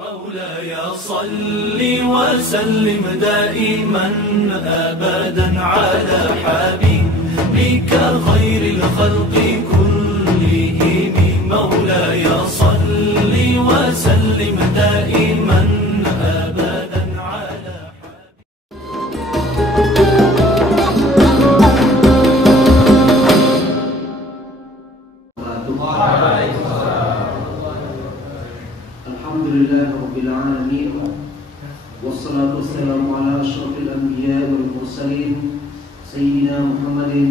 مولاي صل وسلم دائما أبدا على حبيبك خير الخلق كلهم مولاي صل وسلم دائما أبدا على Alhamdulillah Rabbil Alamin. Wassalatu wassalamu ala ashrafil anbiya wal mursalin Sayyidina Muhammadin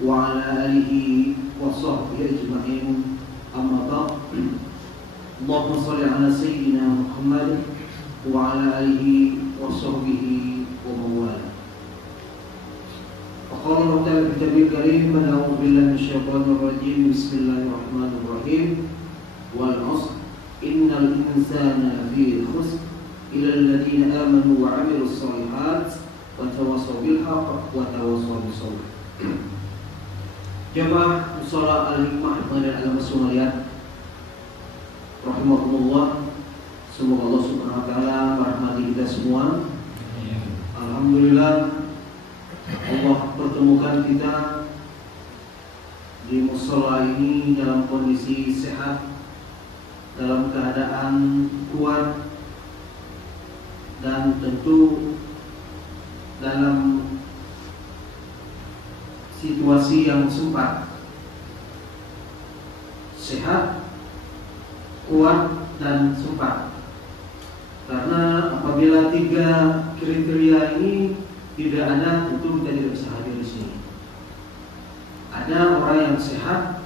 wa ala alihi wa sahbihi ajma'in. Amma ba'd. Allahumma salli ala Sayyidina Muhammad wa ala alihi wa sahbihi wa mawala. Faqala Allah ta'ala fi kitabih karim, a'udzu billahi minasyaitonir rajim. Bismillahirrahmanirrahim. Wal 'ashr innal insana fi khusr illa alladhina amanu wa 'amilus shalihat wa tawassaw bil haqq wa tawassaw bis sabr. Jamaah musalla al-hikmah pada alam sunnah rahimakumullah. Semoga Allah Subhanahu wa taala merahmati kita semua. Alhamdulillah Allah pertemukan kita di musalla ini dalam kondisi sehat, dalam keadaan kuat, dan tentu dalam situasi yang sempat. Sehat, kuat, dan sempat. Karena apabila tiga kriteria ini tidak ada, tentu kita tidak bisa hadir di sini. Ada orang yang sehat,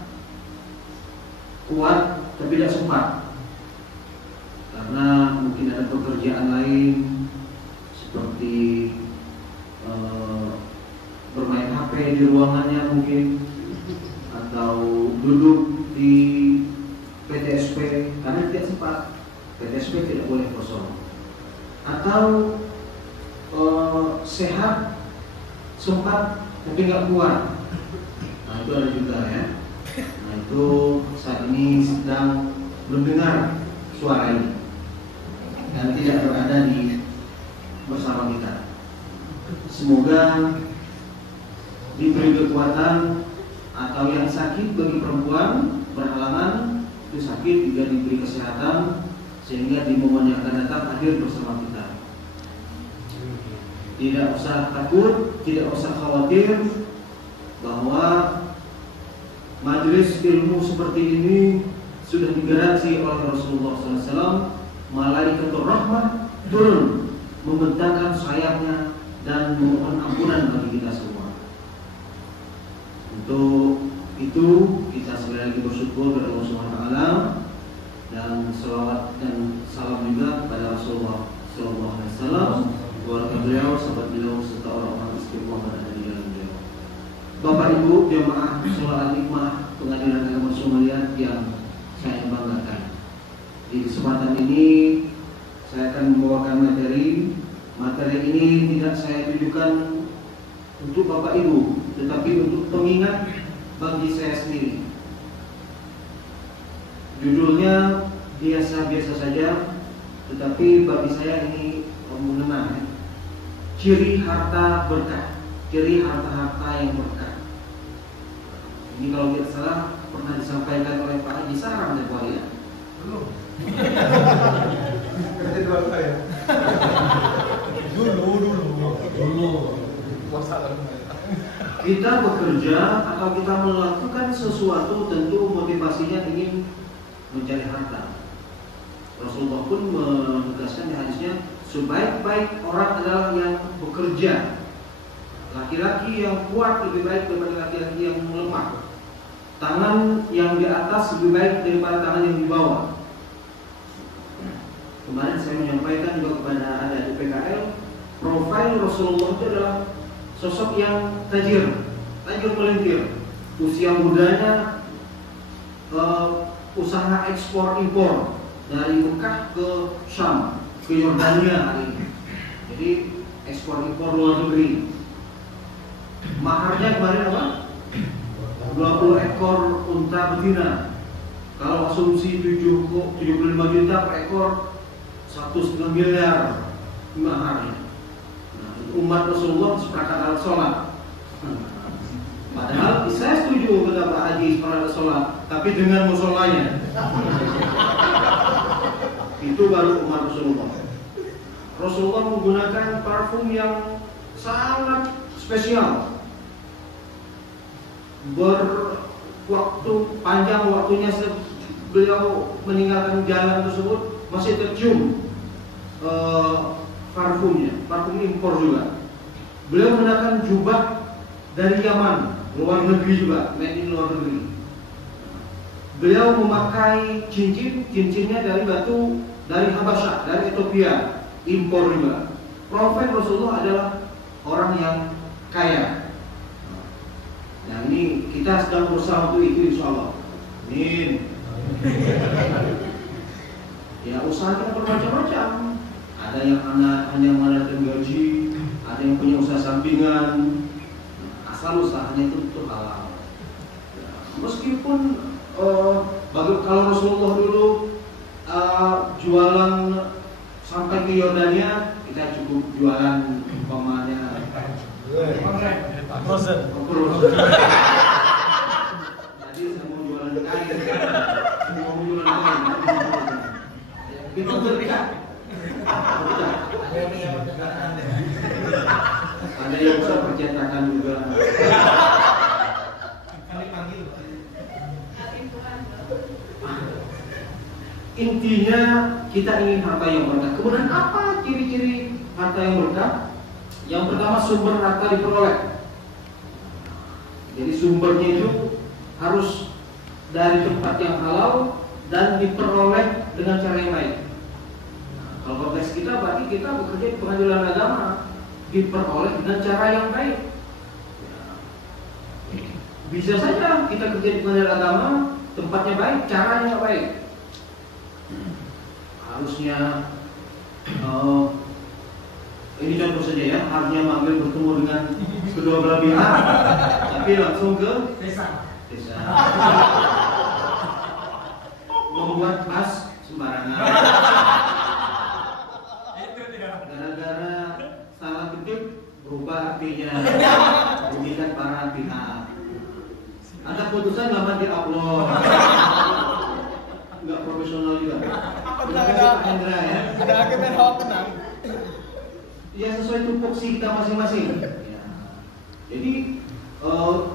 kuat, tapi tidak sempat karena mungkin ada pekerjaan lain seperti bermain HP di ruangannya mungkin, atau duduk di PTSP karena tidak sempat. PTSP tidak boleh kosong. Atau sehat, sempat, tapi nggak kuat. Nah itu ada juga ya. Nah itu saat ini sedang mendengar suara ini dan tidak berada di bersama kita. Semoga diberi kekuatan, atau yang sakit bagi perempuan berhalangan itu sakit juga diberi kesehatan sehingga di momen yang akan datang hadir bersama kita. Tidak usah takut, tidak usah khawatir bahwa majelis ilmu seperti ini sudah digaransi oleh Rasulullah SAW. Malaikatur rahmah turun membentangkan sayapnya dan memohon ampunan bagi kita semua. Untuk itu kita sekali lagi bersyukur kepada Allah Subhanahu wa taala, dan selawat dan salam juga kepada Rasulullah SAW, keluarga beliau, sahabat beliau, serta orang-orang istiqomah yang ada di dalam beliau. Bapak Ibu jamaah sholat al-hikmah pengadilan agama Somalia yang saya banggakan, di kesempatan ini saya akan membawakan materi. Materi ini tidak saya tujukan untuk Bapak Ibu, tetapi untuk pengingat bagi saya sendiri. Judulnya biasa-biasa saja, tetapi bagi saya ini mengenai ciri harta berkah, ciri harta-harta yang berkah. Ini kalau tidak salah pernah disampaikan oleh Pak Haji Sarang ya Pak ya? Belum. Kerja dua saya. Dulu. Kita bekerja atau kita melakukan sesuatu tentu motivasinya ingin mencari harta. Rasulullah pun menegaskan di hadisnya, sebaik-baik orang adalah yang bekerja. Laki-laki yang kuat lebih baik daripada laki-laki yang lemah. Tangan yang di atas lebih baik daripada tangan yang di bawah. Kemarin saya menyampaikan juga kepada ada di PKL, profil Rasulullah itu adalah sosok yang tajir melintir. Usia mudanya usaha ekspor impor dari Mekah ke Syam, ke Yordania hari ini. Jadi ekspor impor luar negeri. Maharnya kemarin apa? 20 ekor unta betina. Kalau asumsi 75 juta per ekor, 1,5 miliar maharnya. Nah, umat Rasulullah seperangkat alat sholat. Padahal saya setuju kata Pak Haji seperangkat alat sholat, tapi dengan musolanya. Itu baru umat Rasulullah. Rasulullah menggunakan parfum yang sangat spesial. Berwaktu panjang waktunya beliau meninggalkan jalan tersebut masih tercium parfumnya, parfum impor juga. Beliau menggunakan jubah dari Yaman, luar negeri juga, made in luar negeri. Beliau memakai cincinnya dari batu dari Habasyah, dari Ethiopia, impor juga. Prophet Rasulullah adalah orang yang kaya. Nah ini kita sedang berusaha untuk itu insya Allah. Amin. Ya usaha kita bermacam-macam. Ada yang hanya mengandalkan gaji, ada yang punya usaha sampingan. Asal usahanya itu betul halal. Ya, meskipun kalau Rasulullah dulu jualan sampai ke Yordania, kita cukup jualan umpamanya frozen. Jadi saya mau jualan kain, mau jualan kain. Itu berdekat. Ada yang bisa percetakan juga. Intinya kita ingin harta yang berkah. Kemudian apa ciri-ciri harta yang berkah? Yang pertama, sumber harta diperoleh. Jadi sumbernya itu harus dari tempat yang halal dan diperoleh dengan cara yang baik. Nah, kalau konteks kita berarti kita bekerja di pengadilan agama, diperoleh dengan cara yang baik. Bisa saja kita kerja di pengadilan agama, tempatnya baik, caranya baik. Harusnya ini contoh saja ya, harusnya manggil bertemu dengan kedua belah pihak, tapi langsung ke desa. Membuat pas sembarangan. Gara-gara salah ketik berubah artinya, merugikan para pihak. Ada putusan lama di-upload. Enggak profesional juga. Hendra ya. Ada hakim yang hawa tenang. Ya sesuai tupoksi kita masing-masing. Ya. Jadi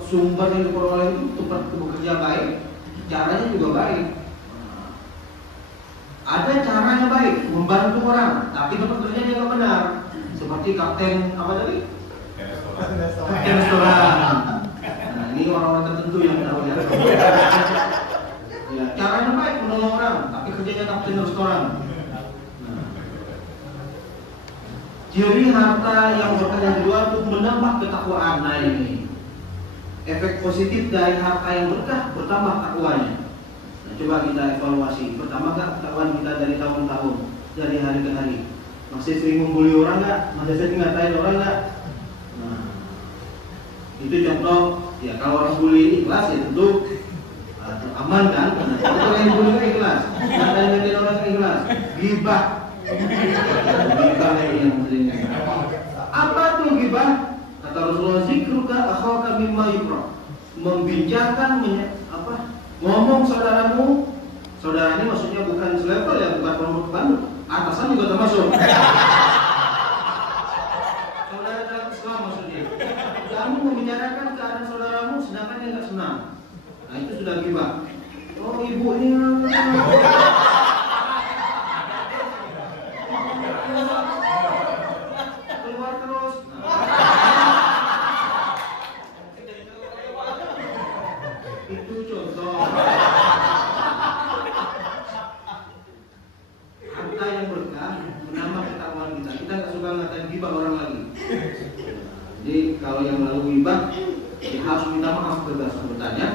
sumber yang diperoleh itu tempat bekerja baik, caranya juga baik. Ada caranya baik, membantu orang, tapi tempat kerjanya nggak benar. Seperti kapten apa tadi? Kapten restoran. Nah, ini orang-orang tertentu yang tahu ya. Ya, caranya baik menolong orang, tapi kerjanya kapten restoran. Ciri harta yang berkah yang kedua untuk menambah ketakwaan. Nah ini efek positif dari harta yang berkah, bertambah takwanya. Nah, coba kita evaluasi. Pertama kan ketakwaan kita dari tahun-tahun, dari hari ke hari. Masih sering membuli orang nggak? Masih sering ngatain orang nggak? Nah, itu contoh. Ya kalau orang bully ikhlas ya tentu aman kan? Nah, kalau yang bully kan ikhlas, ngatain orang kan ikhlas. Ghibah. Apa tuh ghibah? Kata Rasulullah, zikruka akhaka mimma yukra. Membincangkan ngomong saudaramu. Saudara ini maksudnya bukan selevel ya, bukan kelompok Bandung. Atasan juga termasuk. Saudara dalam Islam maksudnya. Kamu membicarakan keadaan saudaramu sedangkan dia nggak senang. Nah itu sudah ghibah. Oh ibunya. Keluar terus. Itu contoh. Harta yang berkah menambah ketakwaan kita. Kita nggak suka ngatain ghibah orang lagi. Jadi kalau yang lalu ghibah, ya harus minta maaf ke bertanya.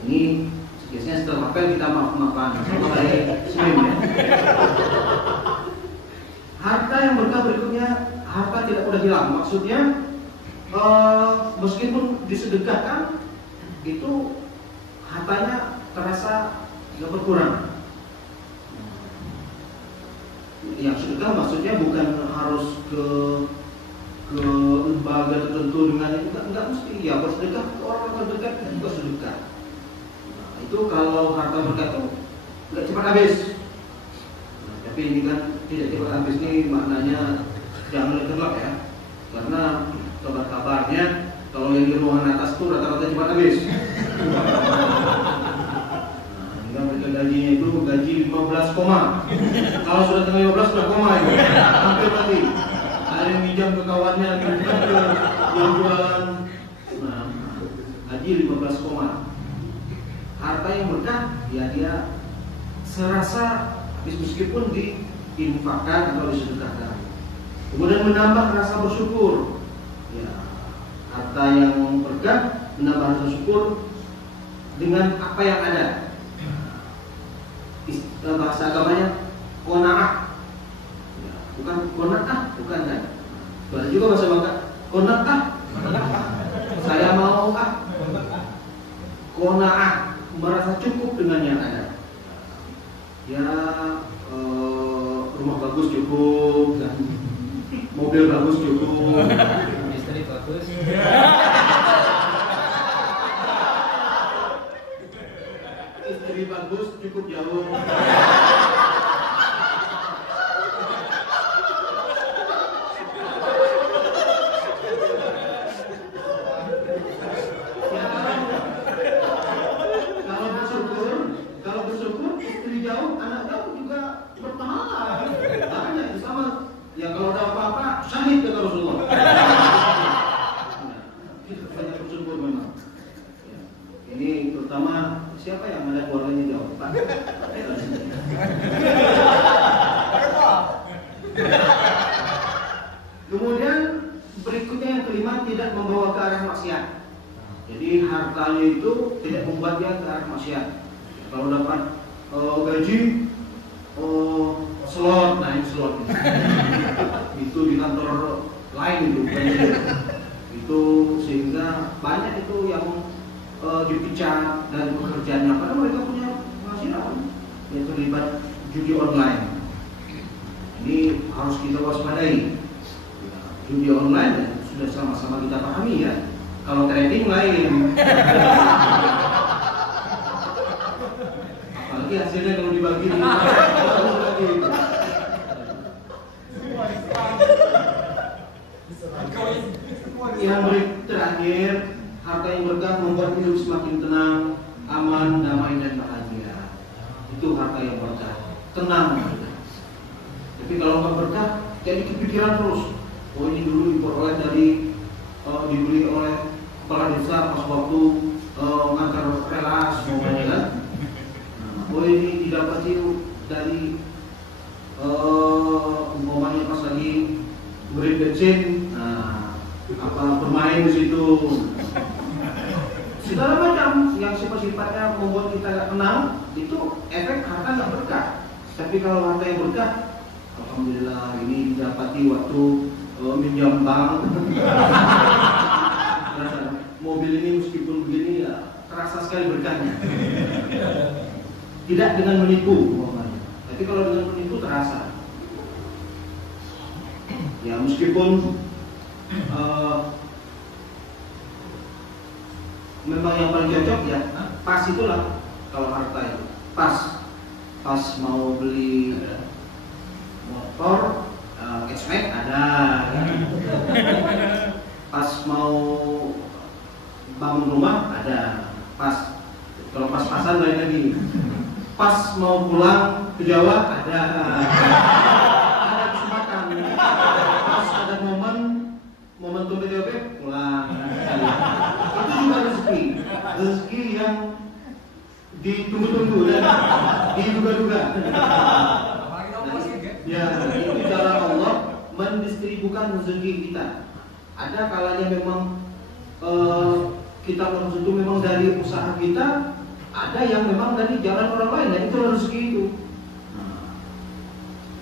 Ini biasanya setelah apel kita maaf-maafan. Sama kayak Senin ya. Harta yang berkah berikutnya, harta tidak mudah hilang. Maksudnya meskipun disedekahkan, itu hartanya terasa nggak berkurang. yang sedekah maksudnya bukan harus ke lembaga tertentu dengan itu, enggak mesti. Ya bersedekah ke orang terdekat itu juga sedekah. Nah, itu kalau harta berkah itu enggak cepat habis. Nah, tapi ini kan tidak cepat habis, nih maknanya jangan terlak ya, karena kabarnya kalau yang di ruangan atas itu rata-rata cepat habis. Nah, mereka gajinya itu gaji 15 koma. Kalau sudah tengah 15 sudah koma itu. Hampir mati. Ada yang minjam ke kawannya, minjam ke yang jualan. Nah, gaji 15 koma. Harta yang berkah ya dia serasa habis meskipun diinfakkan atau disedekahkan. Kemudian menambah rasa bersyukur. Ya, harta yang berkah menambah rasa syukur dengan apa yang ada. Bahasa agamanya qanaah. Ya, bukan qanaah, bukan kan? Bahasa juga bahasa Bangka qanaah. Saya mau qanaah, merasa cukup dengan yang ada. Ya, rumah bagus cukup, mobil bagus cukup, istri bagus. Istri bagus cukup jauh. Kalau bersyukur istri jauh, anak jauh juga berpahala. Banyak sama. Ya kalau ada apa-apa, syahid kata Rasulullah. Kita banyak bersyukur memang. Ya. Ini terutama siapa yang ada keluarganya jauh, Pak? Kemudian berikutnya yang kelima, tidak membawa ke arah maksiat. Jadi hartanya itu tidak membuat dia ke arah maksiat. Kalau dapat gaji slot, naik slot itu di kantor lain itu banyak. Itu sehingga banyak itu yang dipecat dari pekerjaannya karena mereka punya penghasilan yang terlibat judi online. Ini harus kita waspadai. Judi online sudah sama-sama kita pahami ya. Kalau trading lain. Apalagi hasilnya kalau dibagi yang terakhir, harta yang berkah membuat hidup semakin tenang, aman, damai dan bahagia. Itu harta yang berkah, tenang. Tapi kalau nggak berkah, jadi kepikiran terus. Oh ini dulu diperoleh dibeli oleh kepala desa pas waktu ngantar relas, kan? Oh ini didapati dari umpamanya pas lagi beri bensin, bermain di situ, segala macam yang sifat-sifatnya membuat kita tenang, itu efek harta nggak berkah. Tapi kalau harta yang berkah, alhamdulillah ini didapati waktu minjam bank. Mobil ini meskipun begini ya terasa sekali berkahnya. Tidak dengan menipu, tapi kalau dengan menipu terasa. Ya meskipun memang yang paling cocok ya pas itulah kalau harta itu pas mau beli motor cashback ada, pas mau bangun rumah ada, kalau pas-pasan lain lagi, pas mau pulang ke Jawa ada kesempatan, pas ada momen PTOP pulang, itu juga rezeki yang ditunggu-tunggu dan diduga-duga. Ya, itu cara Allah mendistribusikan rezeki kita. Ada kalanya memang kita rezeki itu memang dari usaha kita, ada yang memang dari jalan orang lain, dan itu rezeki itu.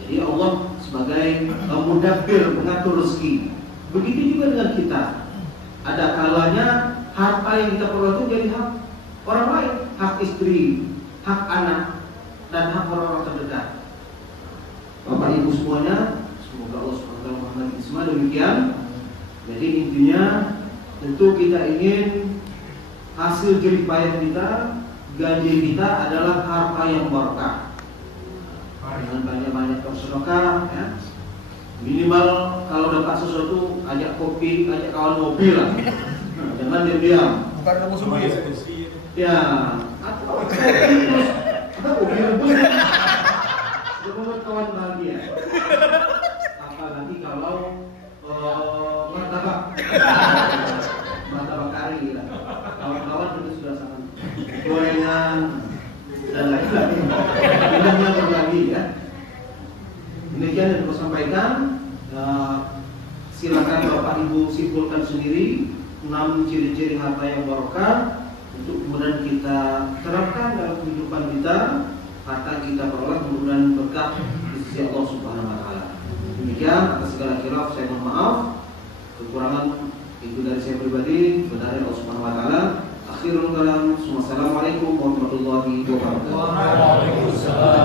Jadi Allah sebagai mudabbir, pengatur rezeki. Begitu juga dengan kita. Ada kalanya harta yang kita peroleh itu jadi hak orang lain, hak istri, hak anak, dan hak orang-orang terdekat. Bapak Ibu ibu semuanya, semoga Allah SWT merahmati semua. Demikian. Jadi intinya tentu kita ingin hasil jerih payah kita, gaji kita adalah harta yang barokah. Dengan banyak-banyak bersedekah, ya. Minimal kalau dapat sesuatu ajak kopi, ajak kawan ngopi lah. Jangan diam-diam. Bukan kamu subuh ya? Ya, atau kopi rebus. Semoga kawan bahagia. Apalagi kalau martabak kari lah. Kawan-kawan itu sudah sangat gorengan dan lain-lain. Indahnya berbagi ya. Demikian yang saya sampaikan. Silakan Bapak Ibu simpulkan sendiri 6 ciri-ciri harta yang barokah untuk kemudian kita terapkan dalam kehidupan kita. Harta kita peroleh kemudian berkah di sisi Allah Subhanahu wa taala. Demikian, atas segala khilaf saya mohon maaf. Kekurangan itu dari saya pribadi, benar Allah Subhanahu wa taala. Akhirul kalam, assalamualaikum warahmatullahi wabarakatuh. Waalaikumsalam.